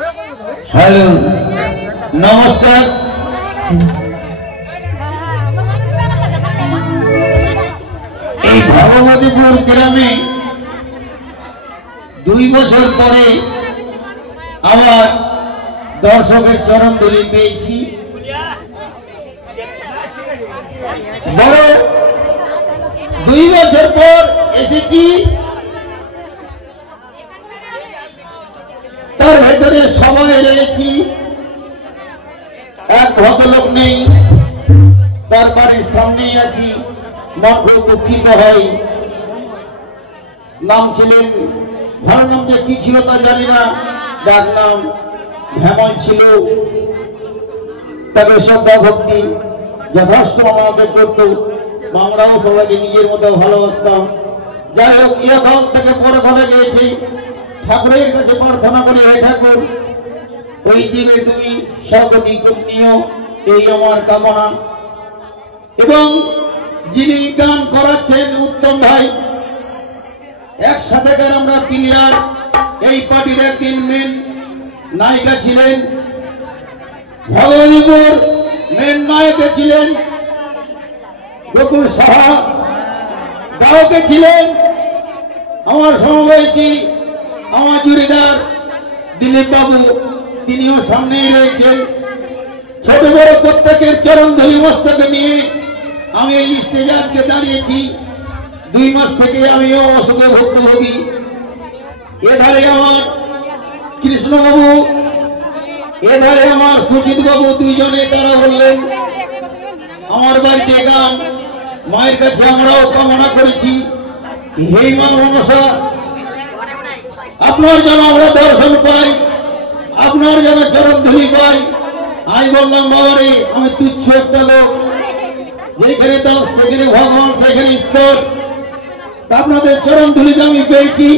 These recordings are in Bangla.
हेलो नमस्कार भगवतीपुर ग्रामे 2 বছর পরে আমার দর্শকের চরণ ধুলি পেয়েছি। বড় 2 বছর পর এসেছি। তার ভেতরে সবাই রয়েছি, এক ভদ্রলোক নেই, তার বাড়ির সামনেই আছি। মন খুব দুঃখিত হয়। নাম ছিলেন, ভালো নাম যে কি ছিল তা জানি না, যার নাম হেমল ছিল। তবে শ্রদ্ধা ভক্তি যথেষ্ট আমাকে করতো, আমরাও সবাইকে নিজের মতো ভালোবাসতাম। যাই হোক, ইহকাল থেকে পরকালে গিয়েছি। ঠাকুরের কাছে প্রার্থনা করি, হে ঠাকুর ওই জীবে তুমি সর্বদি নিও, এই আমার কামনা। এবং যিনি গান করাচ্ছেন উত্তম ভাই, একসাথেকার আমরা প্লেয়ার। এই পার্টির একদিন মেন নায়িকা ছিলেন, ভগবতীপুর মেন নায়িকা ছিলেন গোকুল সাহা, গায়কে ছিলেন আমার সমবয়সী আমার জুড়িদার দিলীপ বাবু, তিনিও সামনেই রয়েছেন। ছোট বড় প্রত্যেকের চরণ ধরি মস্তকে নিয়ে আমি এই স্টেজে আজকে দাঁড়িয়েছি। 2 মাস থেকে আমিও অসুখে ভুক্তভোগী। এধারে আমার কৃষ্ণবাবু, এধারে আমার সুজিত বাবু, দুইজনে তারা বললেন আমার বাড়িতে গান। মায়ের কাছে আমরাও কামনা করেছি, হে মা মনসা আপনার যেন আমরা দর্শন পাই, আপনার যেন চরণ ধুলি পাই। আমি বললাম বাবারে, আমি তুচ্ছ একটা লোক, যেখানে দাও সেখানে ভগবান, সেখানে ঈশ্বর। আপনাদের চরণ ধুলি আমি পেয়েছি।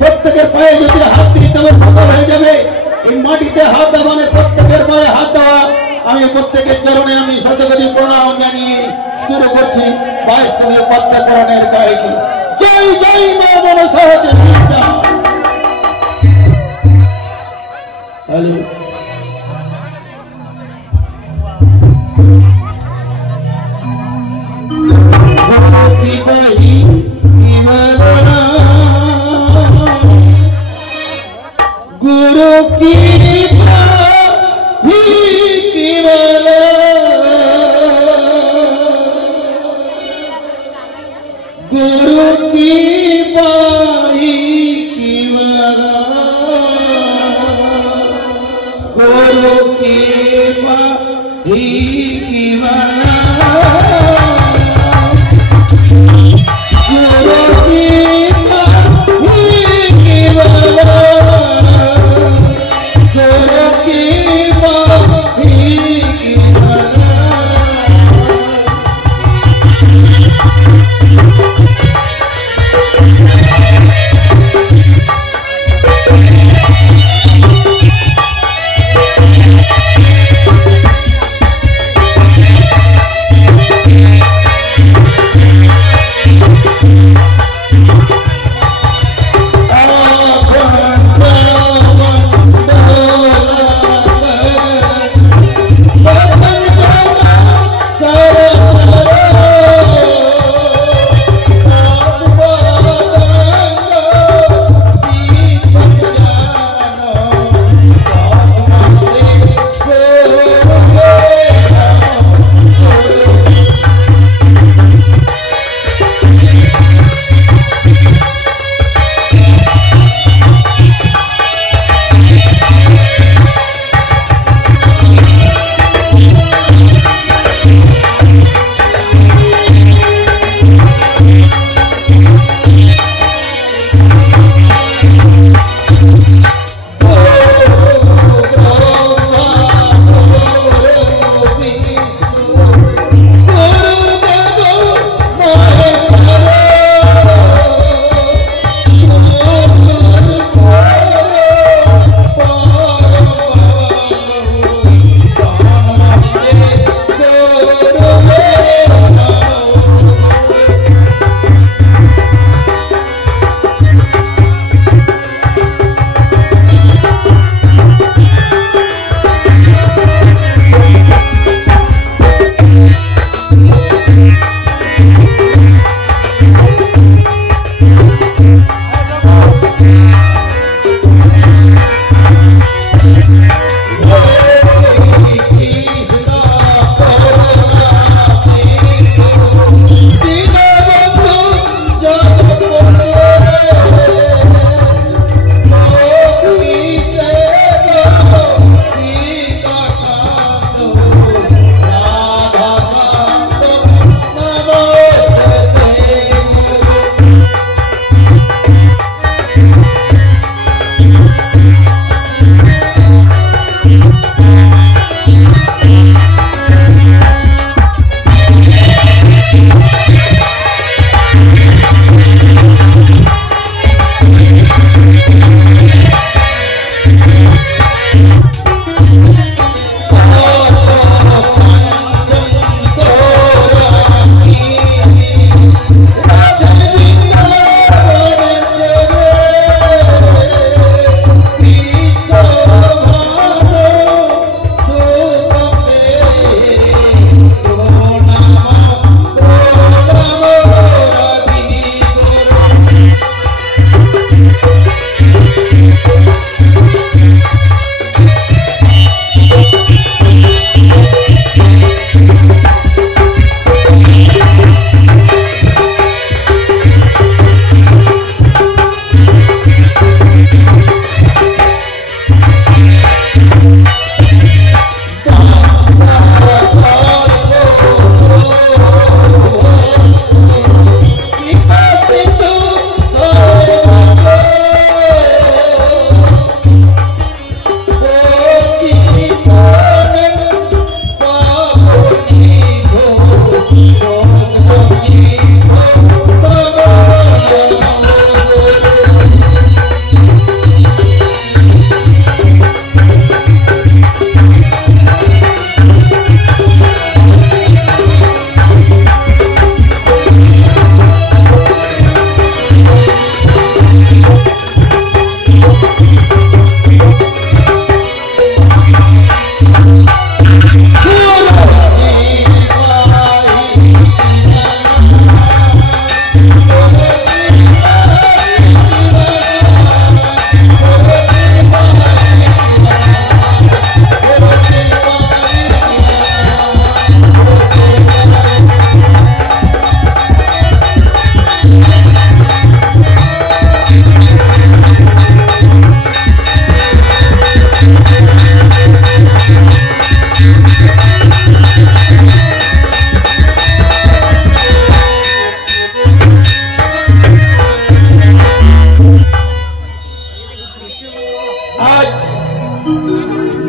প্রত্যেকের পায়ে যদি হাত দিই তবে সফল হয়ে যাবে। এই মাটিতে হাত দেওয়া মানে প্রত্যেকের পায়ে হাত দেওয়া। আমি প্রত্যেকের চরণে আমি শতকোটি প্রণাম জানিয়ে শুরু করছি 22 পদ্মকরণের কাহিনী। জয় জয় মা মনসা। হ্যালো गुरु की गुरु की पाई केवला, गुरु की पाई केवला,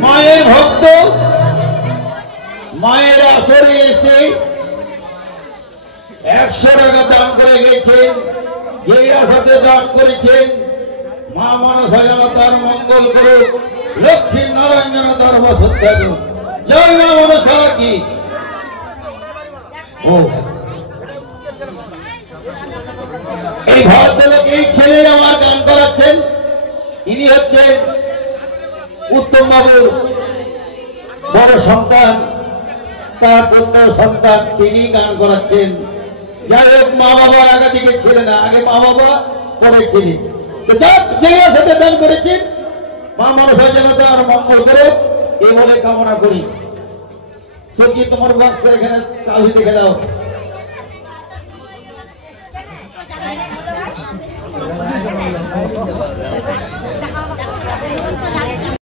মায়ের ভক্ত মায়ের আসরে এসে 100 টাকা দান করে গেছেন। যে আশাতে দান করেছেন মা মনসা যেন তার মঙ্গল করুক, লক্ষ্মী নারায়ণ যেন তার বসত থাকুক। জয় মা মনসা কি। এই ভদ্রলোক এই ছেলে আমার গান করাচ্ছেন, ইনি হচ্ছেন উত্তম বাবুর বড় সন্তান, তার পুত্র সন্তান, তিনি গান করাচ্ছেন। যাই হোক, মা বাবা আগে দিকে ছিল না, আগে মা বাবা পরে ছিলেন। যে সাথে দান করেছেন মা মনসা যেন তার মঙ্গল করে এ বলে কামনা করি। সত্যি তোমার বাক্স এখানে চাবি দেখে দাও।